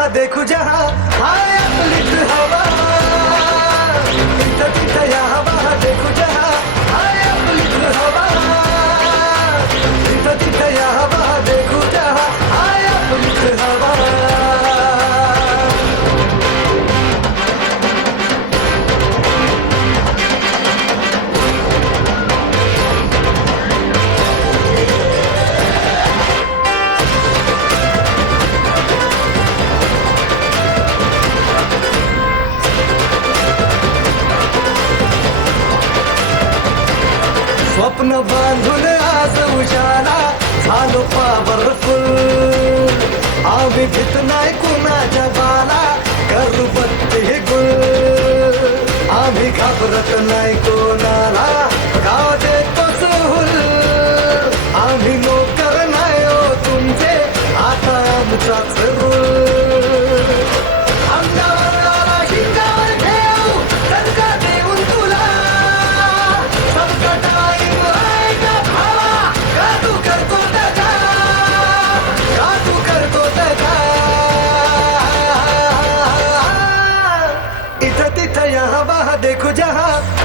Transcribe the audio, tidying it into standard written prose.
वहाँ देखू जहाँ हाय अपलित हवा इथं तिथं यहाँ वहाँ देखू जहाँ हाय अपलित हवा इथं तिथं यहाँ वहाँ देखू जहाँ हाय अपलित हवा स्वप्न बांधून आज उजाला झालो पॉवरफुल आम्ही भीत नाही कुणाच्या बाला करू बत्ती गुल आम्ही घाबरत नाही कोणाला गाव देतो सहूल आम्ही नोकर नाही हो तुमचे आता आमचाच रूल अंगावर शिंगावर ठेव दणका देऊन तुला संकट इथं तिथं यहाँ वहाँ देखो जहाँ